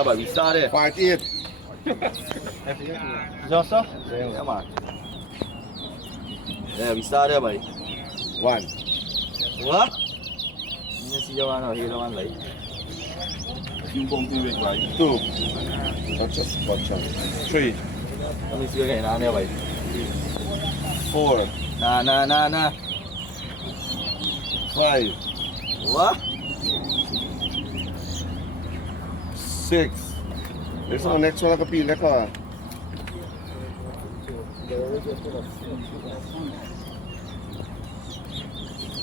Yeah, but we started. 48. Just so? Yeah, man. Yeah, we started, boy. 1. What? You see the one or hear the one like? You come to it, boy. 2. That's just watch out. 3. Let me see again, on there, boy. 4. Nah. 5. What? 6. This one next one like a peel like a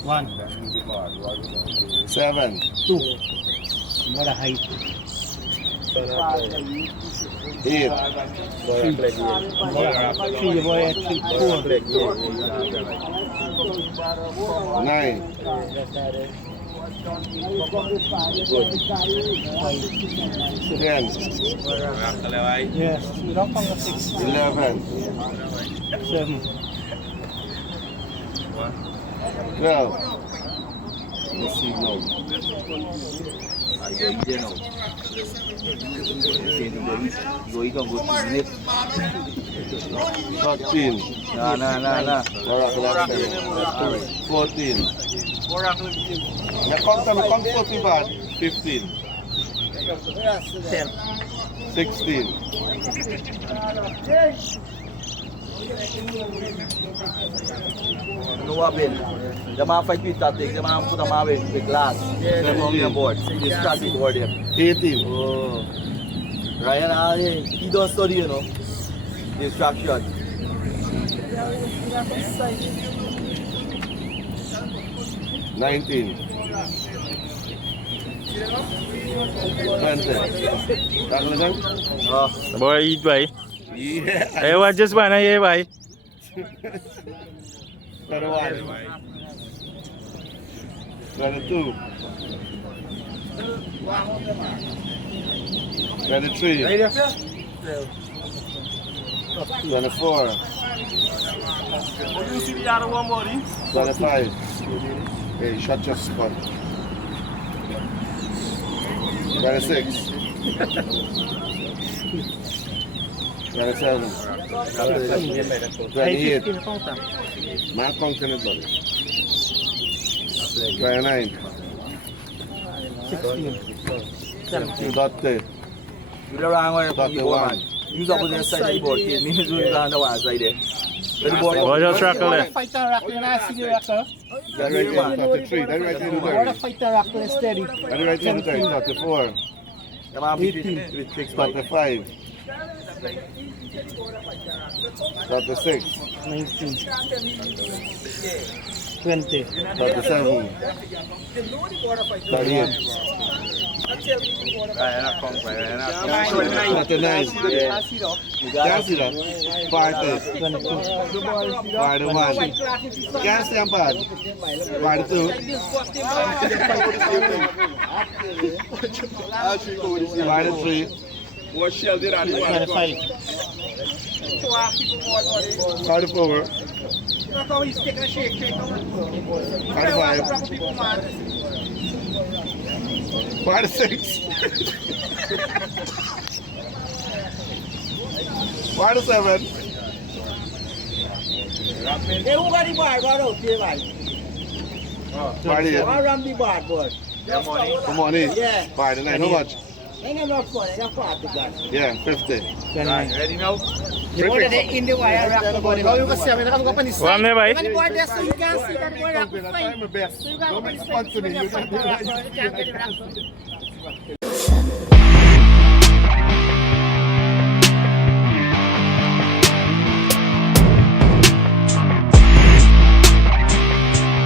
1, 7. 2. What a height. 8. 3 boy, 3, 4. 9. 10. Yes, you don't come to 6. 11. 7. 12. Let's see now. I go eat there now. Go eat and go to sleep. 13. Nah. 14. Come 14 bad. 15. 10. 16. No what bill. The man fight with tactics, the man put a man with glass. They're on the board. They start with board there. 18. Oh. Ryan, he don't study, you know. Distraction. 19. 20. Tackle again? Oh. Boy, eat boy. Yeah. Hey, what just one here, boy? 21. 22. 23. 24. 25. Hey, shut your spot. 26. 27. 28. Mark continent ball. 29. 16. 17. 30. You the wrong way. 31. Use up on the side of the board. Me do it on the one side there. The board. Boy, just rackle there. Fighter rack, you know, see the racker? That right there, 33. That right there, What a fighter rack when it's steady. that right there, 34. The man beat 18. with 6 points. 35. 36. 19. 20. 37. 38. 39. Can't see that. 40. 41. Can't see I'm bad. 42. 43. 25. 44. 45. 46. 47. Hey, who got the bar? Got out here, man. 48. I ram the bar, boy. Come on in. Yeah. 49. How much? Ain't enough fun. Ain't enough fun. Yeah, 50. 29. Ready now? The more that they in the wire rack the body. How you can see? I'm going to go on the side. One there, boy. When the board there, so you can see that the board rack is fine. my best. So you can go on the side. You can't get the rack.